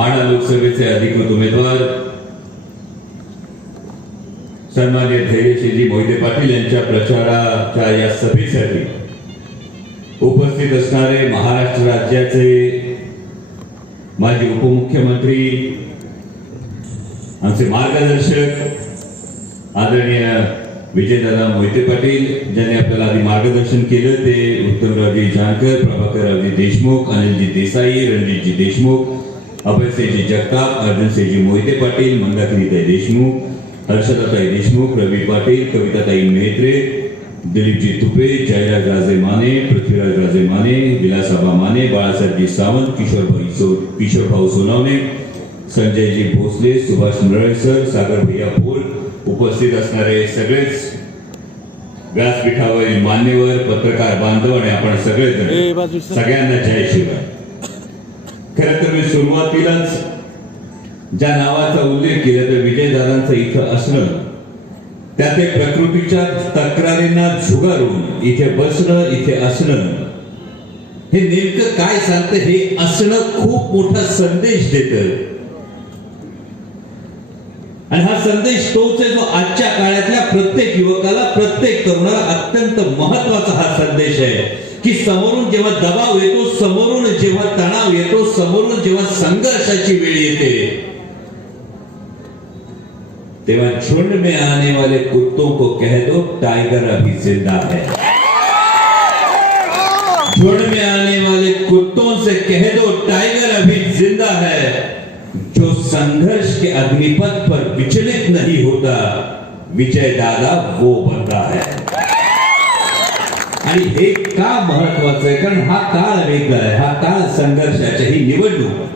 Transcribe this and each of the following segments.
माढा लोकसभेचे अधिकृत उमेदवार सन्मान्य धैर्यशीजी मोहिते पाटील यांच्या प्रचाराच्या या सभेसाठी उपस्थित असणारे महाराष्ट्र राज्याचे माजी उपमुख्यमंत्री आमचे मार्गदर्शक आदरणीय विजयदादा मोहिते पाटील ज्यांनी आपल्याला आधी मार्गदर्शन केलं ते उत्तमरावजी जानकर प्रभाकररावजी देशमुख अनिलजी देसाई रणजितजी देशमुख अभयसिंहजी जगताप अर्जुनसिंहजी मोहिते पाटील मंदाकिनीताई देशमुख हर्षदाताई देशमुख रवी पाटील कविताताई मेहत्रे दिलीपजी तुपे जयराज राजे माने पृथ्वीराज राजे माने विलासाबा माने बाळासाहेबजी सावंत किशोरभाई सो किशोरभाऊ सोनवणे संजयजी भोसले सुभाष मुरळेसर सागर भैया भोल उपस्थित असणारे सगळेच व्यासपीठावरील मान्यवर पत्रकार बांधव आणि आपण सगळेजण. सगळ्यांना जय शिवाय खरं तर मी सुरुवातीलाच ज्या नावाचा उल्लेख केला तर विजयदादांचं इथं असणं त्यात एक प्रकृतीच्या तक्रारींना झुगारून इथे बसणं इथे असणं हे नेमकं काय सांगतं हे असणं खूप मोठा संदेश देत. आणि हा संदेश तोच आहे जो आजच्या काळात प्रत्येक युवकाला प्रत्येक तरुणाला अत्यंत महत्त्वाचा हा संदेश आहे की समोरून जेव्हा दबाव येतो समोरून जेव्हा तणाव येतो समोरून जेव्हा संघर्षाची वेळ येते तेव्हा झुंड में आने वाले कुत्तों को कह दो टाइगर अभी जिंदा है. झुंड में आने वाले कुत्तों से कह दो टाइगर अभी जिंदा है. जो संघर्ष के अग्निपथ पर विचलित नहीं होता विजय दादा वो बंदा है आणि हे का महत्वाचं आहे? कारण हा काळ वेगळा आहे. हा काळ संघर्षाच्या ही निवडणूक.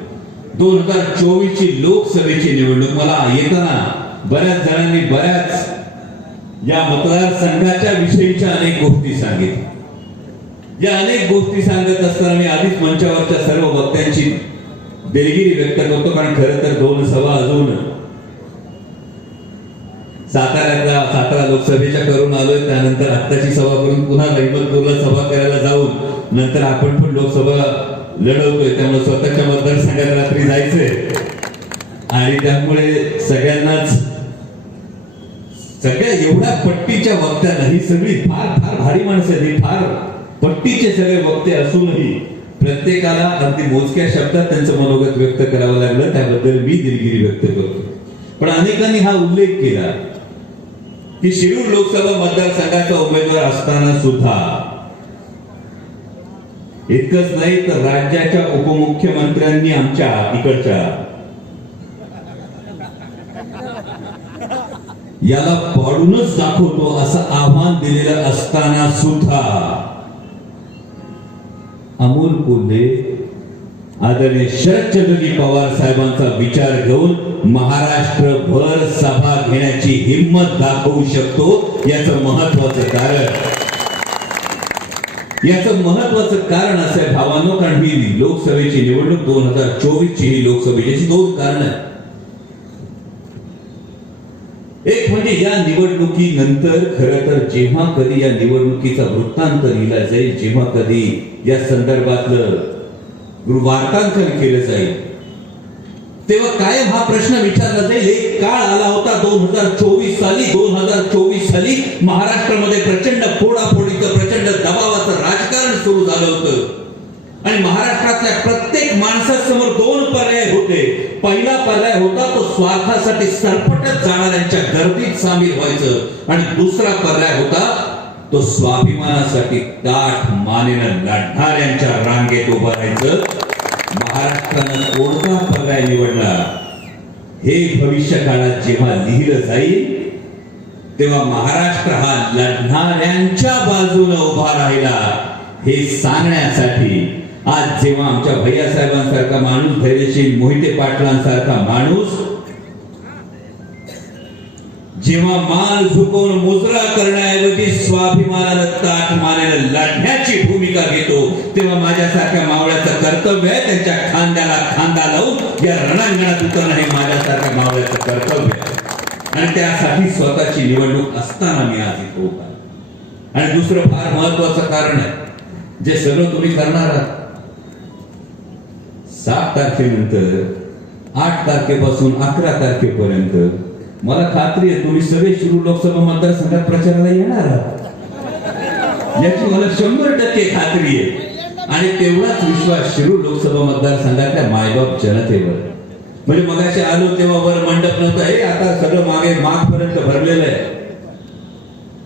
दोन हजार चोवीस ची लोकसभेची निवडणूक मला येताना बऱ्याच जणांनी बऱ्याच या मतदारसंघाच्या विषयीच्या अनेक गोष्टी सांगितल्या. या अनेक गोष्टी सांगत असताना मी आधीच मंचावरच्या सर्व वक्त्यांची दिलगिरी व्यक्त करतो कारण खरं तर दोन सभा अजून साताऱ्यातल्या सातारा लोकसभेच्या करून आलोय. त्यानंतर आत्ताची सभा करून पुन्हा रहिमतपूरला सभा करायला जाऊन नंतर आपण पण लोकसभा लढवतोय. त्यामुळे स्वतःच्या मतदारसंघात रात्री जायचंय. आणि त्यामुळे सगळ्यांनाच सगळ्या एवढ्या पट्टीच्या वक्त्यांना ही सगळी फार फार भारी माणसं आहेत. ही फार पट्टीचे सगळे वक्ते असूनही प्रत्येकाला अगदी मोजक्या शब्दात त्यांचं मनोगत व्यक्त करावं लागलं. त्याबद्दल मी दिलगिरी व्यक्त करतो. पण अनेकांनी हा उल्लेख केला. की शिरूर लोकसभा मतदारसंघाचा उमेदवार असताना सुद्धा इतकंच नाही तर राज्याच्या उपमुख्यमंत्र्यांनी आमच्या इकडच्या याला पाडूनच दाखवतो असं आव्हान दिलेलं असताना सुद्धा अमोल कोल्हे आदरणीय शरदचंद्रजी पवार साहेबांचा विचार घेऊन महाराष्ट्रभर सभा घेण्याची हिंमत दाखवू शकतो याच महत्वाचं कारण. याच महत्वाचं कारण असं आहे भावांनो कारण ही लोकसभेची निवडणूक दोन हजार चोवीस ची ही लोकसभेची दोन कारण आहेत. एक म्हणजे या निवडणुकीनंतर खरं तर जेव्हा कधी या निवडणुकीचा वृत्तांत लिहिला जाईल जेव्हा कधी या संदर्भातलं वार्तांकन केलं जाईल. तेव्हा कायम हा प्रश्न विचारला जाईल. एक काळ आला होता दोन हजार चोवीस साली दोन हजार चोवीस साली महाराष्ट्रामध्ये प्रचंड फोडाफोडीचं प्रचंड दबावाचं राजकारण सुरू झालं होतं. आणि महाराष्ट्रातल्या प्रत्येक माणसासमोर दोन पर्याय होते. पहिला पर्याय होता तो स्वार्थासाठी सरपटत जाणाऱ्यांच्या गर्दीत सामील व्हायचं. आणि दुसरा पर्याय होता तो स्वाभिमानासाठी ताठ मानेनं लढणाऱ्यांच्या रांगेत उभं राहायचं. महाराष्ट्रानं कोणता पर्याय निवडला हे भविष्य काळात जेव्हा लिहिलं जाईल तेव्हा महाराष्ट्र हा लढणाऱ्यांच्या बाजूने उभा राहिला हे सांगण्यासाठी. आज जेव्हा आमच्या भैया साहेबांसारखा माणूस धैर्यशील मोहिते पाटलांसारखा माणूस जेव्हा माल झुकवून मुजरा करण्याऐवजी स्वाभिमानाला ताठ मानेनं लढण्याची भूमिका घेतो तेव्हा माझ्यासारख्या मावळ्याचं कर्तव्य आहे त्यांच्या खांद्याला खांदा लावून या रणांगणात उतरणं हे माझ्यासारख्या मावळ्याचं कर्तव्य आहे. आणि त्यासाठी स्वतःची निवडणूक असताना मी आज इथं आणि दुसरं फार महत्वाचं कारण आहे जे सगळं तुम्ही करणार आहात. सात तारखेनंतर आठ तारखेपासून अकरा तारखेपर्यंत मला खात्री आहे तुम्ही सगळे शिरूर लोकसभा मतदारसंघात प्रचाराला येणार आहात. याची मला शंभर टक्के खात्री आहे. आणि तेवढाच विश्वास शिरू लोकसभा मतदारसंघातल्या मायबाप जनतेवर. म्हणजे मगाशी आलो तेव्हा वर मंडप नव्हतं. हे आता सगळं मागे मागपर्यंत भरलेलं आहे.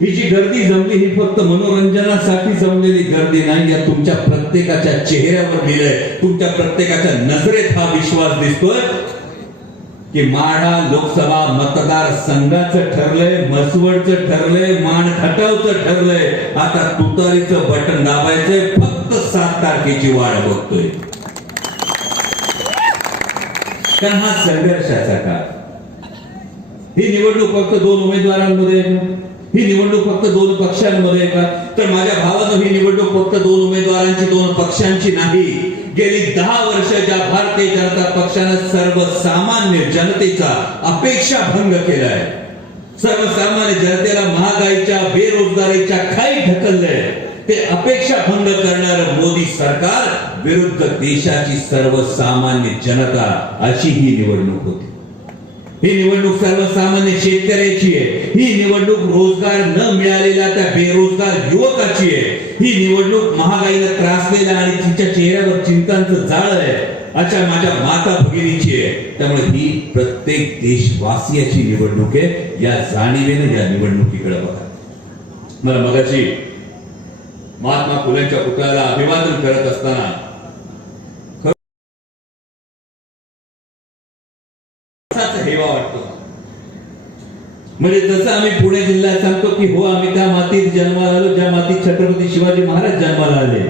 ही जी गर्दी जमली ही फक्त मनोरंजनासाठी जमलेली गर्दी नाही या तुमच्या प्रत्येकाच्या चेहऱ्यावर लिहिलंय तुमच्या प्रत्येकाच्या नजरेत हा विश्वास दिसतोय. की माढा लोकसभा मतदार संघाचं ठरलंय मसवडचं ठरलंय मान खटावचं ठरलंय. आता तुतारीचं बटन दाबायचंय फक्त सात तारखेची वाढ बघतोय. कारण हा संघर्षाचा काळ. ही निवडणूक फक्त दोन उमेदवारांमध्ये ही निवडणूक फक्त दोन पक्षांमध्ये का? तर माझ्या भावानं ही निवडणूक फक्त दोन उमेदवारांची दोन पक्षांची नाही. गेली दहा वर्ष ज्या भारतीय जनता पक्षानं सर्वसामान्य जनतेचा अपेक्षा भंग केलाय. सर्वसामान्य जनतेला महागाईच्या बेरोजगारीच्या खाई ढकललंय. ते अपेक्षा भंग करणार मोदी सरकार विरुद्ध देशाची सर्वसामान्य जनता अशी ही निवडणूक होती. ही निवडणूक सर्वसामान्य शेतकऱ्याची आहे. ही निवडणूक रोजगार न मिळालेल्या त्या बेरोजगार युवकाची आहे. ही निवडणूक महागाईला त्रासलेल्या आणि तिच्या चेहऱ्यावर चिंतांचं जाळ आहे. अशा माझ्या माता भगिनीची आहे. त्यामुळे ही प्रत्येक देशवासियाची निवडणूक आहे. या जाणीवेनं या निवडणुकीकडे बघा. मला मगाशी महात्मा फुलेंच्या पुतळ्याला अभिवादन करत असताना म्हणजे जसं आम्ही पुणे जिल्ह्यात सांगतो की हो आम्ही त्या मातीत जन्माला आलो ज्या मातीत छत्रपती शिवाजी महाराज जन्माला आले.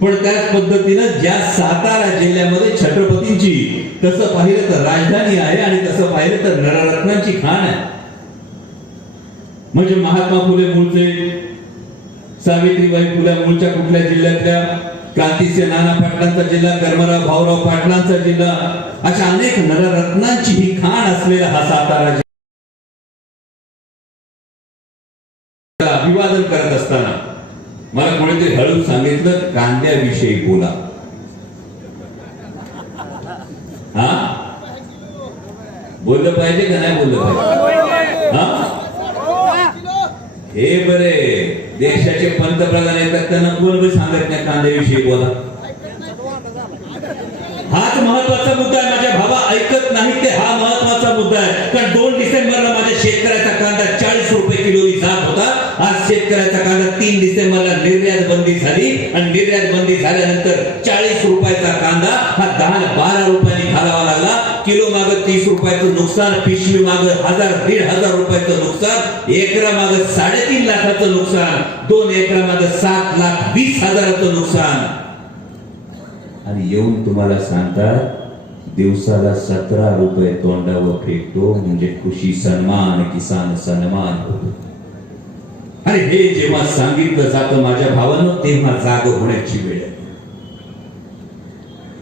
पण त्याच पद्धतीनं ज्या सातारा जिल्ह्यामध्ये छत्रपतींची तसं पाहिलं तर राजधानी आहे आणि तसं पाहिलं तर नररत्नांची खाण आहे. म्हणजे महात्मा फुले मूळचे सावित्रीबाई फुले मूळच्या कुठल्या जिल्ह्यातल्या क्रांतीचे नाना पाटलांचा जिल्हा कर्मराव भाऊराव पाटलांचा जिल्हा अशा अनेक नररत्नांची ही खाण असलेला हा सातारा अभिवादन करत असताना मला कोणीतरी हळू सांगितलं कांद्याविषयी बोला. हा? बोललं पाहिजे का नाही बोललं पाहिजे? हा? हे बरे देशाचे पंतप्रधान येतात त्यांना कोण सांगत नाही कांद्याविषयी बोला. हाच महत्त्वाचा मुद्दा आहे माझ्या भावा ऐकत नाही ते हा महत्त्व आज शेतकऱ्याचा कांदा तीन डिसेंबरला निर्यात बंदी झाली आणि निर्यात बंदी झाल्यानंतर चाळीस रुपयाचा कांदा हा दहा बारा रुपयांनी घालावा लागला. किलो माग तीस रुपयाचं नुकसान पिशवी माग हजार दीड हजार रुपयाचं नुकसान एकरा माग साडेतीन लाखाचं नुकसान दोन एकरा माग सात लाख वीस हजाराचं नुकसान. आणि येऊन तुम्हाला सांगतात दिवसाला सतरा रुपये तोंडावर फेकतो म्हणजे खुशी सन्मान किसान सन्मान होतो. आणि हे जेव्हा सांगितलं जातं माझ्या भावानं तेव्हा जाग होण्याची वेळ आहे.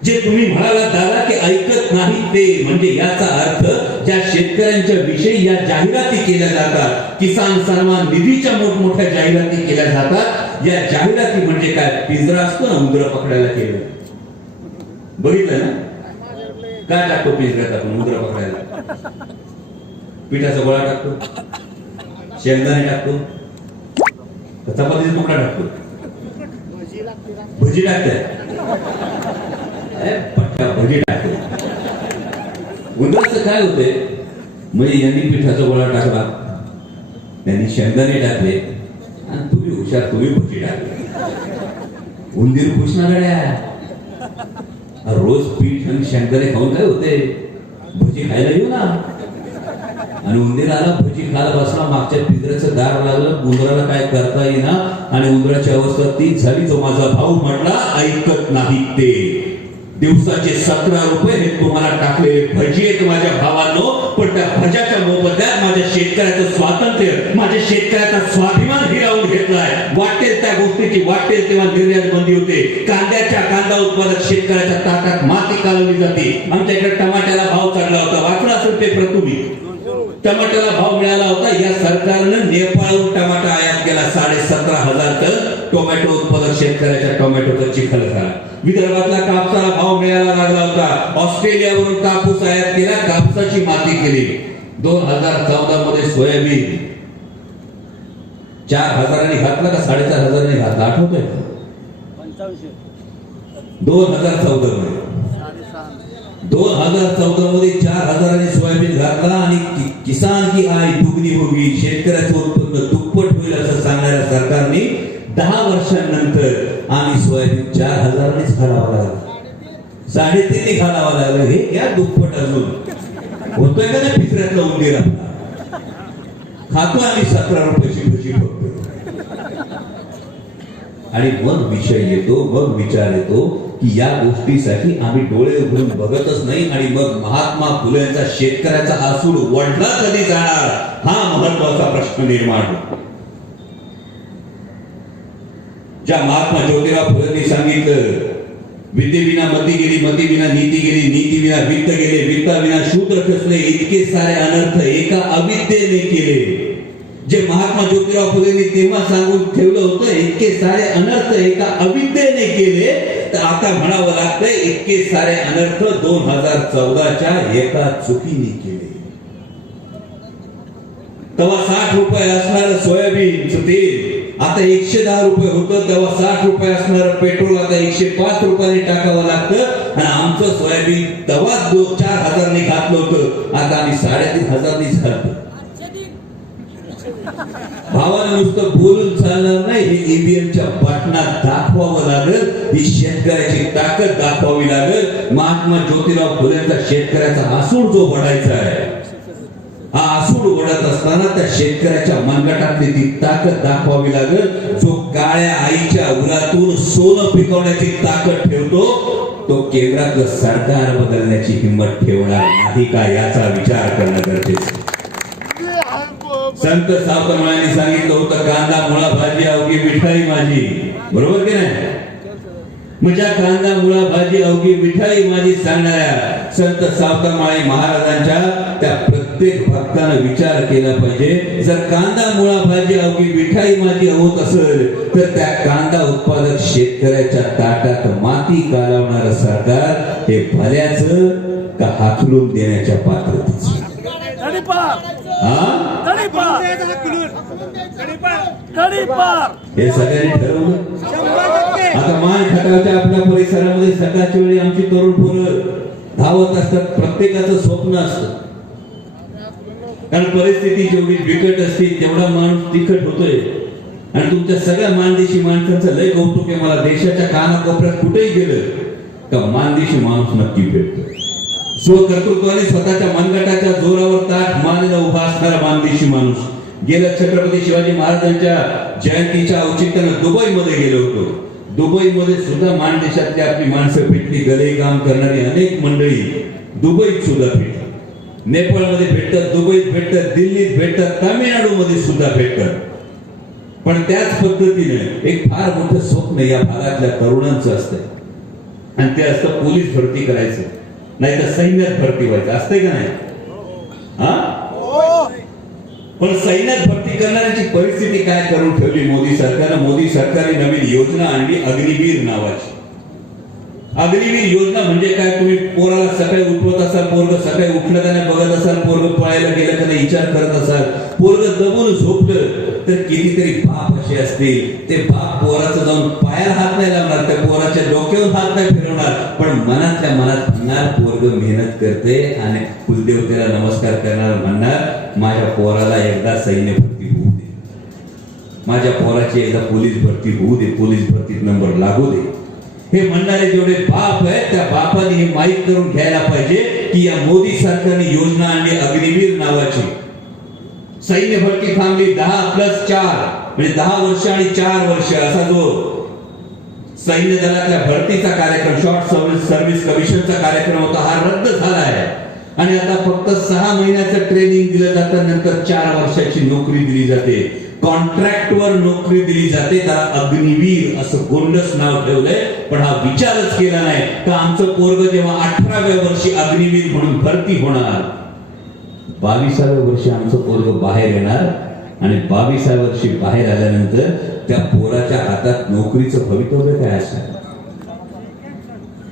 जे तुम्ही म्हणाला दादा की ऐकत नाही ते. म्हणजे याचा अर्थ ज्या शेतकऱ्यांच्या विषयी या जाहिराती केल्या जातात किसान सन्मान निधीच्या मोठमोठ्या जाहिराती केल्या जातात या जाहिराती म्हणजे काय? पिंजरा असतो ना उंदर पकडायला केलं. बघितलं ना? काय टाकतो पिंजऱ्यात आपण उंदर पकडायला? पिठाचा गोळा टाकतो? शेंगदाणे टाकतो? त्याच्यामध्ये तुकडा टाकतो. भजी टाकते. भजी टाकते. उंदराचं काय होते म्हणजे यांनी पिठाचा गोळा टाकला. त्यांनी शेंगदाणे टाकले. आणि तुम्ही हुशार तुम्ही भजी टाकले. उंदीर खुश ना गड्या? रोज पीठ आणि शेंगदाणे खाऊन काय होते भजी खायला येऊ ना. आणि उंदीराला भजी खात बसला मागच्या पिंजऱ्याचं दार लागलं उंदराला काय करता येईना? आणि उंदराची अवस्था तीच झाली तो माझा भाऊ म्हटला ऐकत नाही ते. दिवसाचे सतरा रुपये हे तुम्हाला टाकलेले भजी आहेत माझ्या भावांनो पण त्या भजाच्या मोबदल्यात माझ्या शेतकऱ्याचं स्वातंत्र्य माझ्या शेतकऱ्याचा स्वाभिमान हिरावून घेतलाय. वाटेल त्या गोष्टीची वाटेल तेव्हा निर्यात बंदी होते. कांद्याच्या कांदा उत्पादक शेतकऱ्याच्या ताटात माती कालवली जाते. आमच्याकडे टमाट्याला भाव चढला होता वाचला असेल पेपर तुम्ही. टमाट्याला भाव मिळाला होता. या सरकारनं नेपाळहून टमाटा आयात केला. साडे सतरा हजार टन टोमॅटो उत्पादक शेतकऱ्याच्या टोमॅटोचा चिखल झाला. विदर्भातला कापसाला भाव मिळायला लागला होता. ऑस्ट्रेलियावरून कापूस आयात केला. कापसाची माती केली. दोन हजार चौदा मध्ये सोयाबीन. चार हजारांनी घातला का? साडेचार हजारांनी घातला. आठवतोय दोन हजार चौदा मध्ये दोन हजार चौदा मध्ये चार हजारांनी सोयाबीन घातला आणि कि- किसान की आय दुगनी होगी शेतकऱ्याचं उत्पन्न दुप्पट होईल असं सांगणाऱ्या सरकारने दहा वर्षांनंतर आम्ही सोयाबीन चार हजारांनीच घालावा लागला. साडेतीन घालावं लागलं. हे या दुप्पट अजून? होतोय का नाही पिसऱ्यातला उंदीर आपला खातो आम्ही सतरा रुपयाची भजी आणि मग विषय येतो मग विचार येतो की या गोष्टीसाठी आम्ही डोळे उघडून बघतच नाही आणि मग महात्मा फुले यांचा शेतकऱ्याचा आसूड वडला कधी जाणार? हा महत्त्वाचा प्रश्न निर्माण होतो. ज्या महात्मा ज्योतिराव फुलेंनी सांगितलं विद्येविना मती गेली मती विना नीती गेली नीती विना वित्त गेले वित्ताविना शूद्र खचले इतके सारे अनर्थ एका अविद्येने केले. जे महात्मा ज्योतिराव फुलेंनी तेव्हा सांगून ठेवलं होतं इतके सारे अनर्थ एका अविद्येने केले तर आता म्हणावं लागतंय इतके सारे अनर्थ दोन हजार चौदाच्या एका चुकीने केले. तेव्हा साठ रुपये असणार सोयाबीनचं तेल आता एकशे दहा रुपये होतं तेव्हा साठ रुपये असणार पेट्रोल आता एकशे पाच रुपयाने टाकावं लागतं आणि आमचं सोयाबीन तेव्हा दो चार हजारने घातलं होतं आता आम्ही साडेतीन हजारनीच घातलं भावाला नुसतं बोलून चालणार नाही हे ईव्हीएमच्या बटनात दाखवावं लागेल. ही शेतकऱ्याची ताकद दाखवावी लागेल. महात्मा ज्योतिराव फुलेंचा शेतकऱ्याचा आसूड जो वडायचा आहे हा आसूड ओढत असताना त्या शेतकऱ्याच्या मनगटातली ती ताकद दाखवावी लागेल. जो काळ्या आईच्या उरातून सोनं पिकवण्याची ताकद ठेवतो तो केंद्रातलं सरकार बदलण्याची हिंमत ठेवणार नाही का याचा विचार करणं गरजेचं संत सावतमाळ्यांनी सांगितलं होतं कांदा मुळा भाजी अवघी मिठाई माझी. बरोबर की नाही? म्हणजे कांदा मुळा भाजी अवघी मिठाई माझी सांगणाऱ्या संत सावतमाळी महाराजांच्या त्या प्रत्येक भक्तानं विचार केला पाहिजे. जर कांदा मुळा भाजी अवघी मिठाई माझी होत असेल तर त्या कांदा उत्पादक शेतकऱ्याच्या ताटात माती कालवणार सरकार हे भल्याच का हाकलून देण्याच्या पात्रतेच? हा हे सगळ्यांनी ठरवलं आता मान खटावच्या आपल्या परिसरामध्ये सकाळच्या वेळी आमची तरुण पोरं धावत असतात. प्रत्येकाचं स्वप्न असतं. कारण परिस्थिती जेवढी बिकट असते तेवढा माणूस तिखट होतोय. आणि तुमच्या सगळ्या मानदेशी माणसांचं लय कौतुक आहे. मला देशाच्या कानाकोपऱ्यात कुठेही गेलं का मानदेशी माणूस नक्की भेटतो स्वकर्तृत्वाने स्वतःच्या मनगटाच्या जोरावर ताट मानेला उभा असणारा मानदेशी माणूस. गेल्या छत्रपती शिवाजी महाराजांच्या जयंतीच्या औचित्यानं दुबईमध्ये गेलो होतो. दुबईमध्ये सुद्धा मानदेशातली आपली माणसं भेटली गले काम करणारी अनेक मंडळी दुबईत सुद्धा भेटली नेपाळमध्ये भेटतात दुबईत भेटतात दिल्लीत भेटतात तामिळनाडूमध्ये सुद्धा भेटतात. पण त्याच पद्धतीने एक फार मोठं स्वप्न या भागातल्या तरुणांचं असतं आणि ते असतं पोलीस भरती करायचं. नाही तर सैन्यात भरती व्हायचं. असतंय का नाही? हा? पण सैन्यात भरती करणाऱ्याची परिस्थिती काय करून ठेवली मोदी सरकारनं? मोदी सरकारने नवीन योजना आणली अग्निवीर नावाची. अग्निवीर योजना म्हणजे काय? तुम्ही पोराला सकाळी उठवत असाल पोरग सकाळी उठलं का नाही बघत असाल पोरग पळायला गेलं का नाही विचार करत असाल पोरग दबून झोपलं तर कितीतरी बाप असे असतील. ते बाप पोराचं जाऊन पायाला हात नाही लावणार त्या पोराच्या डोक्यावर हात नाही फिरवणार. पण मनातल्या मनात म्हणणार पोरग मेहनत करते आणि कुलदेवतेला नमस्कार करणार म्हणणार माझ्या पोराला एकदा सैन्य भरती होऊ दे. माझ्या पोराची एकदा पोलीस भरती होऊ दे पोलीस भरतीत नंबर लागू दे. हे म्हणणारे जेवढे बाप आहेत त्या बापाने हे माहीत करून घ्यायला पाहिजे की या मोदी सरकारने योजना आणली अग्निवीर नावाची. सैन्य भरती थांबली दहा प्लस चार म्हणजे दहा वर्ष आणि चार वर्ष असा जो सैन्य दलाच्या भरतीचा कार्यक्रम शॉर्ट सर्व्हिस सर्व्हिस कमिशनचा कार्यक्रम होता हा रद्द झाला आहे. आणि आता फक्त सहा महिन्याचं ट्रेनिंग दिलं जातं नंतर चार वर्षाची नोकरी दिली जाते. कॉन्ट्रॅक्टवर नोकरी दिली जाते त्याला अग्निवीर असं गोंडस नाव ठेवलंय. पण हा विचारच केला नाही का आमचं पोरग जेव्हा अठराव्या वर्षी अग्निवीर म्हणून भरती होणार बावीसाव्या वर्षी आमचं पोरग बाहेर येणार आणि बावीसाव्या वर्षी बाहेर आल्यानंतर त्या पोराच्या हातात नोकरीचं भवितव्य काय असणार?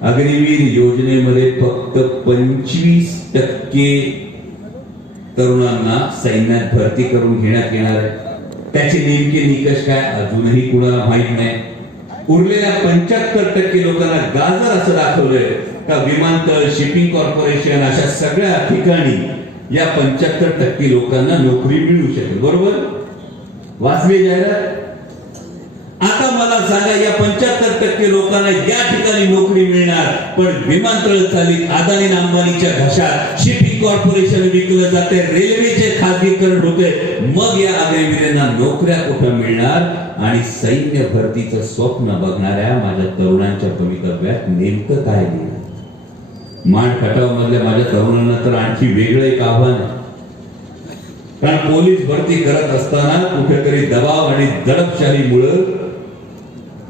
अग्निवीर योजनेमध्ये फक्त पंचवीस टक्के तरुणांना सैन्यात भरती करून घेण्यात येणार आहे. त्याचे नेमके निकष काय अजूनही कुणाला माहीत नाही. उरलेल्या पंच्याहत्तर टक्के लोकांना गाजर असं दाखवलंय का विमानतळ शिपिंग कॉर्पोरेशन अशा सगळ्या ठिकाणी या पंच्याहत्तर टक्के लोकांना नोकरी मिळू शकेल. बरोबर? वाचली जाहिरात? आता मला सांगा या पंच्याहत्तर टक्के लोकांना या ठिकाणी नोकरी मिळणार पण विमानतळ चालित अदानी अंबानीच्या घशात शिपिंग कॉर्पोरेशन विकलं जाते रेल्वेचे खासगीकरण होते मग या अग्निवीरांना नोकऱ्या कुठं मिळणार? आणि सैन्य भरतीचं स्वप्न बघणाऱ्या माझ्या तरुणांच्या भवितव्यात नेमकं काय लिहिलं माण खटाव मधल्या माझ्या तरुणांना तर आणखी वेगळं एक आव्हान आहे. कारण पोलीस भरती करत असताना कुठेतरी दबाव आणि दडपशाहीमुळं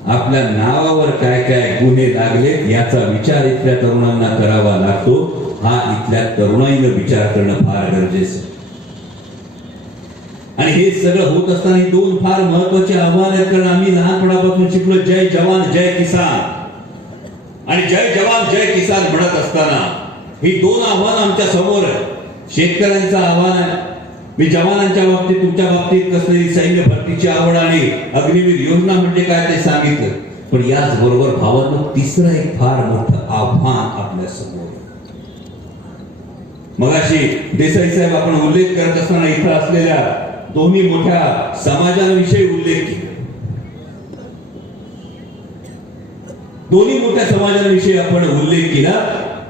आपल्या नावावर काय काय गुन्हे लागलेत याचा विचार इथल्या तरुणांना करावा लागतो. हा इथल्या तरुणाईनं विचार करणं फार गरजेचं. आणि हे सगळं होत असताना दोन फार महत्त्वाचे आव्हान आहेत कारण आम्ही लहानपणापासून शिकलो जय जवान जय किसान. आणि जय जवान जय किसान म्हणत असताना ही दोन आव्हान आमच्यासमोर आहे शेतकऱ्यांचं आव्हान आहे. मी जवानांच्या बाबतीत तुमच्या बाबतीत कसली सैन्य भरतीची आवड आणि अग्निवीर योजना म्हणजे काय ते सांगितलं. पण याच बरोबर भावानं तिसरं एक फार मोठं आव्हान आपल्यासमोर मगाशी देसाई साहेब आपण उल्लेख करत असताना इथं असलेल्या दोन्ही मोठ्या समाजांविषयी उल्लेख केला. दोन्ही मोठ्या समाजांविषयी आपण उल्लेख केला.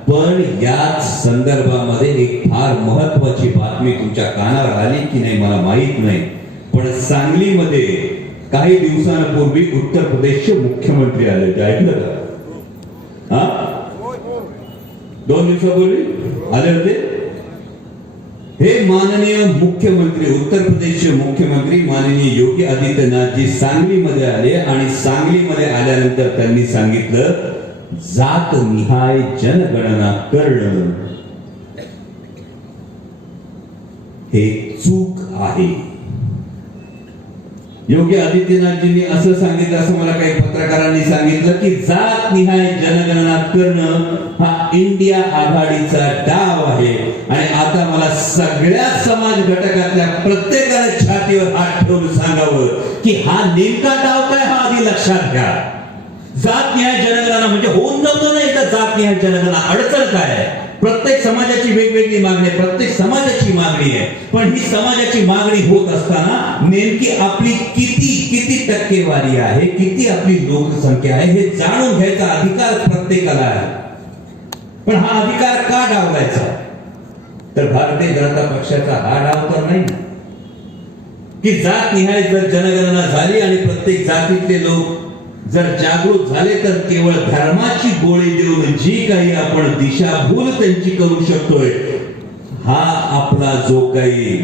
पण याच संदर्भामध्ये एक फार महत्वाची बातमी तुमच्या कानावर आली की नाही मला माहीत नाही. पण सांगलीमध्ये काही दिवसांपूर्वी उत्तर प्रदेशचे मुख्यमंत्री आले होते. ऐकलं का? हा? दोन दिवसापूर्वी आले होते? हे माननीय मुख्यमंत्री उत्तर प्रदेशचे मुख्यमंत्री माननीय योगी आदित्यनाथजी सांगलीमध्ये आले आणि सांगलीमध्ये आल्यानंतर त्यांनी सांगितलं जात निहाय जनगणना करणं. हे चूक आहे. योगी आदित्यनाथजींनी असं सांगितलं असं मला काही पत्रकारांनी सांगितलं की जात निहाय जनगणना करणं हा इंडिया आघाडीचा डाव आहे. आणि आता मला सगळ्या समाज घटकातल्या प्रत्येकाने छातीवर हात ठेवून सांगावं की हा नेमका डाव काय हा आधी लक्षात घ्या. जात न्याय जनगणना म्हणजे होऊन जमलं नाही तर जात न्याय जनगणना. अडचण काय आहे? प्रत्येक समाजाची वेगवेगळी मागणी आहे प्रत्येक समाजाची मागणी आहे. पण ही समाजाची मागणी होत असताना नेमकी आपली किती किती टक्केवारी आहे किती आपली लोकसंख्या आहे हे जाणून घ्यायचा अधिकार प्रत्येकाला आहे. पण हा अधिकार का डावलायचा? तर भारतीय जनता पक्षाचा हा डाव तर नाही. की जात निहाय जर जनगणना झाली आणि प्रत्येक जातीतले लोक जर जागृत झाले तर केवळ धर्माची गोळी देऊन जी काही आपण दिशाभूल त्यांची करू शकतोय हा आपला जो काही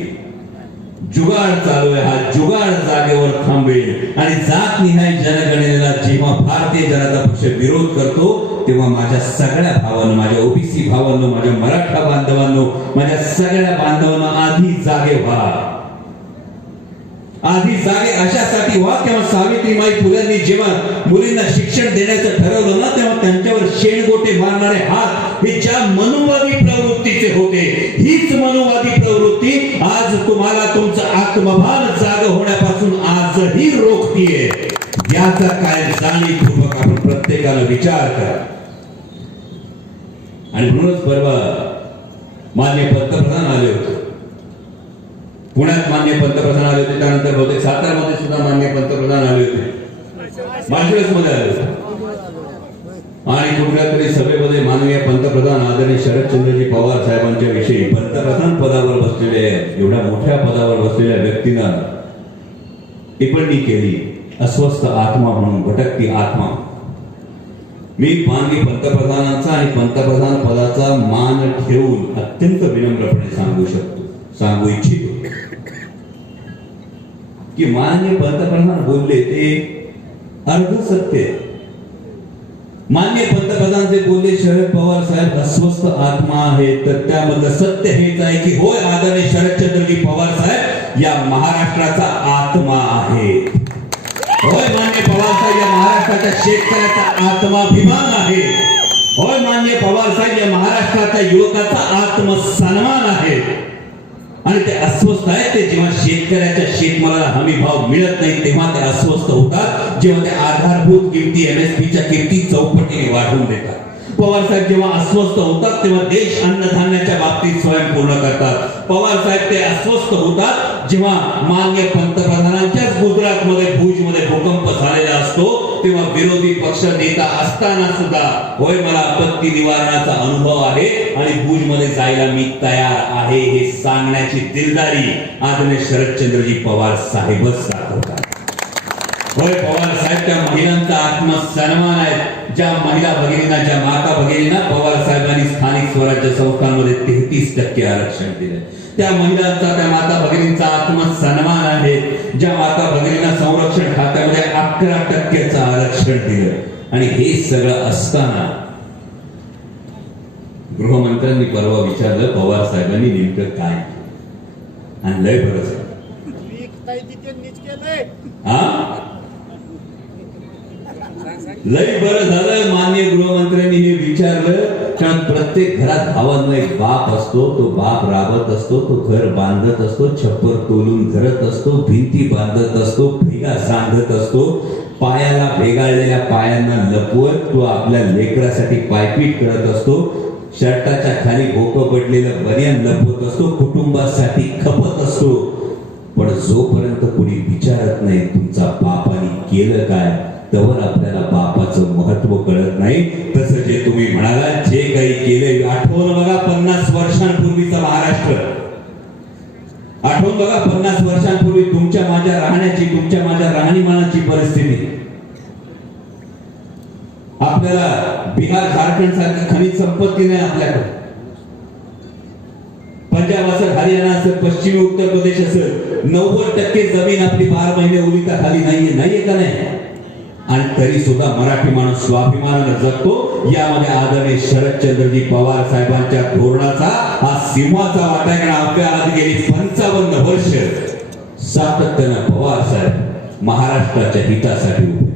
जुगाड चालू आहे हा जुगाड जागेवर थांबेल. आणि जात निहाय जनगणनेला जेव्हा भारतीय जनता पक्ष विरोध करतो तेव्हा माझ्या सगळ्या भावांनो माझ्या ओबीसी भावांनो माझ्या मराठा बांधवांनो माझ्या सगळ्या बांधवांना आधी जागे व्हा. आधी जागे अशासाठी व्हा तेव्हा सावित्रीमाई फुलेंनी जेव्हा मुलींना शिक्षण देण्याचं ठरवलं ना तेव्हा त्यांच्यावर शेणगोटे मारणारे हात हे ज्या मनुवादी प्रवृत्तीचे होते हीच मनुवादी प्रवृत्ती आज तुम्हाला तुमचं आत्मभान जाग होण्यापासून आजही रोखतीये. याचा काय जाणीवपूर्वक आपण प्रत्येकाला विचार करा. आणि म्हणूनच परवा मान्य पंतप्रधान आले होते. पुण्यात मान्य पंतप्रधान आले होते त्यानंतर बहुतेक सातारामध्ये सुद्धा मान्य पंतप्रधान आले होते. माळशिरसमध्ये आले होते. आणि कुठल्या तरी सभेमध्ये माननीय पंतप्रधान आदरणीय शरदचंद्रजी पवार साहेबांच्या विषयी पंतप्रधान पदावर बसलेले एवढ्या मोठ्या पदावर बसलेल्या व्यक्तीनं टिप्पणी केली अस्वस्थ आत्मा म्हणून भटकती आत्मा. मी माननीय पंतप्रधानांचा आणि पंतप्रधान पदाचा मान ठेवून अत्यंत विनम्रपणे सांगू शकतो सांगू इच्छितो. की माननीय पंतप्रधान बोलले ते अर्ध सत्य आहे. मान्य पंतप्रधान जे बोलले शरद पवार साहेब अस्वस्थ आत्मा आहे तर त्यामधलं सत्य हेच आहे की होय आदरणीय शरदचंद्रजी पवार साहेब या महाराष्ट्राचा आत्मा आहे होय मान्य पवार साहेब या महाराष्ट्राच्या शेतकऱ्याचा आत्माभिमान आहे. होय मान्य पवार साहेब या महाराष्ट्राच्या युवकाचा आत्मसन्मान आहे. आणि ते अस्वस्थ आहेत ते जेव्हा शेतकऱ्याच्या शेतमालाला हमी भाव मिळत नाही तेव्हा ते अस्वस्थ होतात. जेव्हा ते आधारभूत किमती एम एस पीच्या किमती चौपटीने वाढवून देतात. पवार साहेब जेव्हा अस्वस्थ होतात तेव्हा देश अन्नधान्याच्या बाबतीत स्वयंपूर्ण करतात. पवार साहेब ते अस्वस्थ होतात जेव्हा मान्य पंतप्रधानांच्याच गुजरातमध्ये भुजमध्ये भूकंप झालेला असतो तेव्हा विरोधी पक्ष नेता असताना सुद्धा होय मला आपत्ती निवारणाचा अनुभव आहे आणि भुजमध्ये जायला मी तयार आहे हे सांगण्याची दिलदारी आदरणीय शरदचंद्रजी पवार साहेबच दाखवतात. होय पवार साहेब त्या महिलांचा आत्मसन्मान आहे. ज्या महिला भगिनींना ज्या माता भगिनींना पवार साहेबांनी स्थानिक स्वराज्य संस्थांमध्ये तेहतीस टक्के आरक्षण दिले त्या महिलांचा त्या माता भगिनींचा आत्मसन्मान आहे. ज्या माता भगिनींना संरक्षण खात्यामध्ये अकरा टक्क्याचं आरक्षण दिलं. आणि हे सगळं असताना गृहमंत्र्यांनी परवा विचारलं पवार साहेबांनी नेमकं काय केलं? आणि लय बरं हा लय बरं झालं. मान्य गृहमंत्र्यांनी हे विचारलं. कारण प्रत्येक घरात भावांना एक बाप असतो. तो बाप राबत असतो. तो घर बांधत असतो. छप्पर तोलून धरत असतो. भिंती बांधत असतो. भेगा सांधत असतो. पायाला भेगाळलेल्या पायांना लपवत तो आपल्या लेकरासाठी पायपीट करत असतो. शर्टाच्या खाली भोकं पडलेलं बनियान लपवत असतो. कुटुंबासाठी खपत असतो. पण जोपर्यंत कोणी विचारत नाही तुमचा बापाने केलं काय? तवर आपल्याला बापाचं महत्त्व कळत नाही. तसं जे तुम्ही म्हणाला जे काही केले आठवण बघा पन्नास वर्षांपूर्वीचा महाराष्ट्र. आठवण बघा पन्नास वर्षांपूर्वी तुमच्या माझ्या राहण्याची तुमच्या माझ्या राहणीमानाची परिस्थिती. आपल्याला बिहार झारखंड सारखी खनिज संपत्ती नाही आपल्याकडे. पंजाब असेल हरियाणा असेल पश्चिमी उत्तर प्रदेश असेल नव्वद टक्के जमीन आपली बारा महिने ओलिता खाली नाहीये. नाहीये का नाही? आणि तरी सुद्धा मराठी माणूस स्वाभिमानानं जगतो. यामध्ये आदरणीय शरदचंद्रजी पवार साहेबांच्या धोरणाचा हा सिंहाचा वाटा आहे. कारण आपल्या गेली पंचावन्न वर्ष सातत्यानं पवार साहेब महाराष्ट्राच्या हितासाठी उभे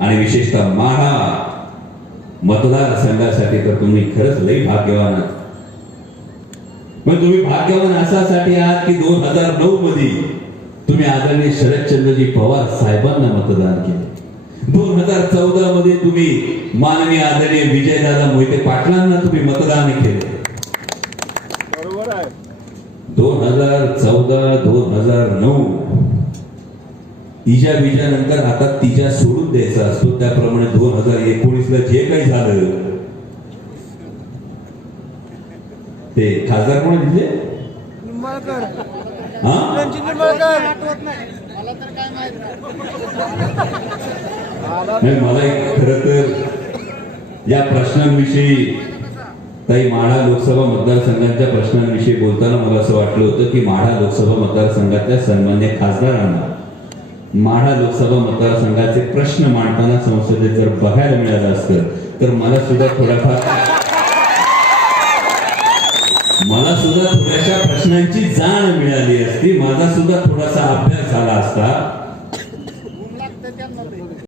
आणि विशेषतः माढा मतदारसंघासाठी तर तुम्ही खरंच लई भाग्यवान आहात. पण तुम्ही भाग्यवान असासाठी आहात की दोन हजार नऊ मध्ये तुम्ही आदरणीय शरदचंद्रजी पवार साहेबांना मतदान केले. दोन हजार चौदा मध्ये तुम्ही माननीय आदरणीय विजयदादा मोहिते पाटलांना तुम्ही मतदान केले. बरोबर आहे. दोन हजार चौदा दोन हजार नऊ. तिच्या बीजानंतर आता तिच्या सोडून द्यायचा असतो. त्याप्रमाणे दोन हजार एकोणीस ला जे काही झालं ते खासदार कोण दिले हा? नाही मला एक खरं तर या प्रश्नांविषयी काही माढा लोकसभा मतदारसंघाच्या प्रश्नांविषयी बोलताना मला असं वाटलं होतं की माढा लोकसभा मतदारसंघातल्या सन्मान्य खासदारांना माढा लोकसभा मतदारसंघाचे प्रश्न मांडताना संसदेत जर बघायला मिळालं असतं तर मला सुद्धा थोडाफार मला सुद्धा थोड्याशा प्रश्नांची जाण मिळाली असती माझा सुद्धा थोडासा अभ्यास झाला असता.